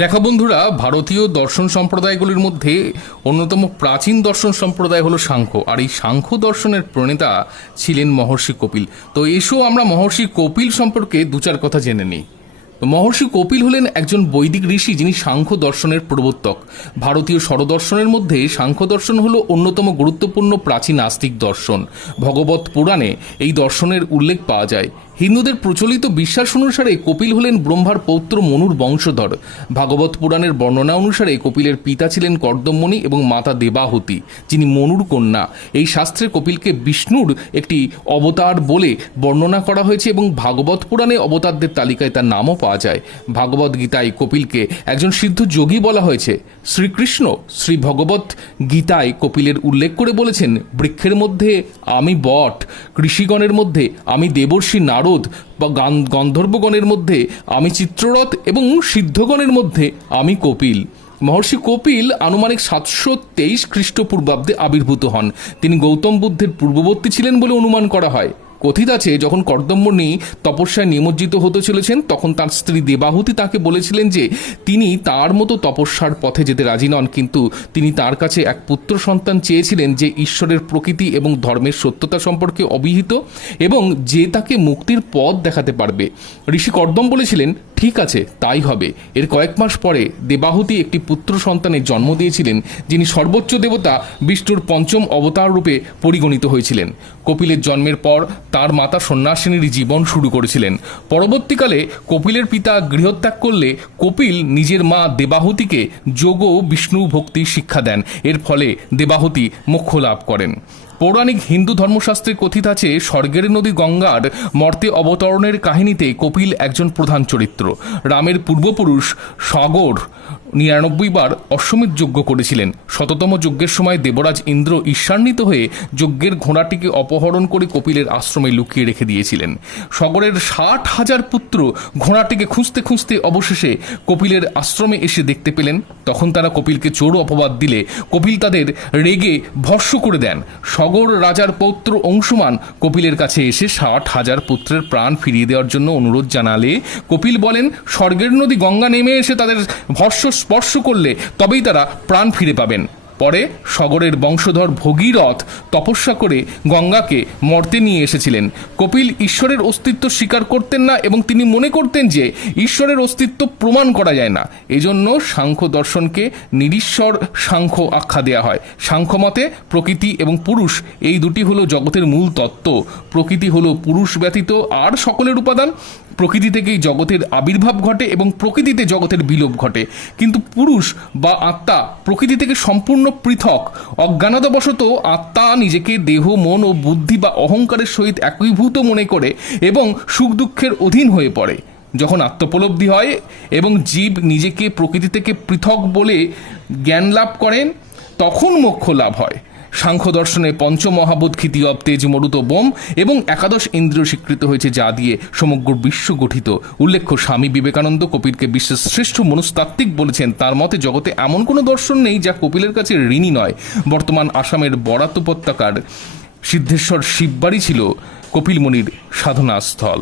দেখো বন্ধুরা, ভারতীয় দর্শন সম্প্রদায়গুলির মধ্যে অন্যতম প্রাচীন দর্শন সম্প্রদায় হলো সাংখ্য। আর এই সাংখ্য দর্শনের প্রণেতা ছিলেন মহর্ষি কপিল। তো এসো আমরা মহর্ষি কপিল সম্পর্কে দু চার কথা জেনে নিই। মহর্ষি কপিল হলেন একজন বৈদিক ঋষি যিনি সাংখ্য দর্শনের প্রবর্তক। ভারতীয় স্বরদর্শনের মধ্যে সাংখ্য দর্শন হল অন্যতম গুরুত্বপূর্ণ প্রাচীন আস্তিক দর্শন। ভগবত পুরাণে এই দর্শনের উল্লেখ পাওয়া যায়। হিন্দুদের প্রচলিত বিশ্বাস অনুসারে কপিল হলেন ব্রহ্মার পৌত্র মনুর বংশধর। ভাগবত পুরাণের বর্ণনা অনুসারে কপিলের পিতা ছিলেন কর্দমণি এবং মাতা দেবাহুতি, যিনি মনুর কন্যা। এই শাস্ত্রে কপিলকে বিষ্ণুর একটি অবতার বলে বর্ণনা করা হয়েছে এবং ভাগবত পুরাণে অবতারদের তালিকায় তার নামও পাওয়া যায়। ভাগবত গীতায় কপিলকে একজন সিদ্ধ যোগী বলা হয়েছে। শ্রীকৃষ্ণ শ্রী ভগবত গীতায় কপিলের উল্লেখ করে বলেছেন, বৃক্ষের মধ্যে আমি বট, কৃষিগণের মধ্যে আমি দেবর্ষি নারদ, বা গান- গন্ধর্বগণের মধ্যে আমি চিত্ররথ এবং সিদ্ধগণের মধ্যে আমি কপিল। মহর্ষি কপিল আনুমানিক সাতশো তেইশ খ্রিস্টপূর্বাব্দে আবির্ভূত হন। তিনি গৌতম বুদ্ধের পূর্ববর্তী ছিলেন বলে অনুমান করা হয়। কথিত আছে, যখন কর্দম্যনি তপস্যায় নিমজ্জিত হতে চলেছেন, তখন তার স্ত্রী দেবাহুতি তাকে বলেছিলেন যে, তিনি তার মতো তপস্যার পথে যেতে রাজি নন, কিন্তু তিনি তার কাছে এক পুত্র সন্তান চেয়েছিলেন যে ঈশ্বরের প্রকৃতি এবং ধর্মের সত্যতা সম্পর্কে অবিহিত এবং যে তাকে মুক্তির পথ দেখাতে পারবে। ঋষি কর্দম বলেছিলেন ঠিক আছে, তাই হবে। এর কয়েক মাস পরে দেবাহুতি একটি পুত্র সন্তানের জন্ম দিয়েছিলেন, যিনি সর্বোচ্চ দেবতা বিষ্ণুর পঞ্চম অবতার রূপে পরিগণিত হয়েছিলেন। কপিলের জন্মের পর তার মাতা সন্ন্যাসিনীর জীবন শুরু করেছিলেন। পরবর্তীকালে কপিলের পিতা গৃহত্যাগ করলে কপিল নিজের মা দেবাহুতিকে যোগ ও বিষ্ণু ভক্তি শিক্ষা দেন। এর ফলে দেবাহুতি মোক্ষ লাভ করেন। পৌরাণিক হিন্দু ধর্মশাস্ত্রে কথিত আছে, স্বর্গের নদী গঙ্গার মর্তে অবতরণের কাহিনীতে কপিল একজন প্রধান চরিত্র। রামের পূর্বপুরুষ সাগর নিরানব্বই বার অশ্বমেধ যজ্ঞ করেছিলেন। শততম যজ্ঞের সময় দেবরাজ ইন্দ্র ঈর্ষান্বিত হয়ে যজ্ঞের ঘোড়াটিকে অপহরণ করে কপিলের আশ্রমে লুকিয়ে রেখে দিয়েছিলেন। সগরের ষাট হাজার পুত্র ঘোড়াটিকে খুঁজতে খুঁজতে অবশেষে কপিলের আশ্রমে এসে দেখতে পেলেন। তখন তারা কপিলকে চোর অপবাদ দিলে। কপিল তাদের রেগে ভস্য করে দেন। সগর রাজার পৌত্র অংশুমান কপিলের কাছে এসে ষাট হাজার পুত্রের প্রাণ ফিরিয়ে দেওয়ার জন্য অনুরোধ জানালে। কপিল বলেন, স্বর্গের নদী গঙ্গা নেমে এসে তাদের ভস্য স্পর্শ করলে তবেই তারা প্রাণ ফিরে পাবেন। পরে সগরের বংশধর ভগীরথ তপস্যা করে গঙ্গাকে মর্তে নিয়ে এসেছিলেন। কপিল ঈশ্বরের অস্তিত্ব স্বীকার করতেন না এবং তিনি মনে করতেন যে ঈশ্বরের অস্তিত্ব প্রমাণ করা যায় না। এজন্য সাংখ্য দর্শনকে নিরীশ্বর সাংখ্য আখ্যা দেওয়া হয়। সাংখ্য মতে প্রকৃতি এবং পুরুষ এই দুটি হলো জগতের মূল তত্ত্ব। প্রকৃতি হলো পুরুষ ব্যতীত আর সকলের উপাদান। প্রকৃতি থেকেই জগতের আবির্ভাব ঘটে এবং প্রকৃতিতে জগতের বিলোপ ঘটে। কিন্তু পুরুষ বা আত্মা প্রকৃতি থেকে সম্পূর্ণ পৃথক অজ্ঞানতাবশত আত্মা নিজেকে দেহ, মন ও বুদ্ধি বা অহংকারের সহিত একীভূত মনে করে এবং সুখ দুঃখের অধীন হয়ে পড়ে। যখন আত্মোপলব্ধি হয় এবং জীব নিজেকে প্রকৃতি থেকে পৃথক বলে জ্ঞান লাভ করেন, তখন মোক্ষ লাভ হয়। সাংখ্য দর্শনে পঞ্চমহাবোধ খ্যাতি অব তেজ মরুত বোম এবং একাদশ ইন্দ্রিয় স্বীকৃত হয়েছে যা দিয়ে সমগ্র বিশ্ব গঠিত। উল্লেখ্য, স্বামী বিবেকানন্দ কপিলকে বিশ্বের শ্রেষ্ঠ মনস্তাত্ত্বিক বলেছেন। তার মতে, জগতে এমন কোনো দর্শন নেই যা কপিলের কাছে ঋণী নয়। বর্তমান আসামের বরাত উপত্যকার সিদ্ধেশ্বর শিববাড়ি ছিল কপিল মুনির সাধনাস্থল।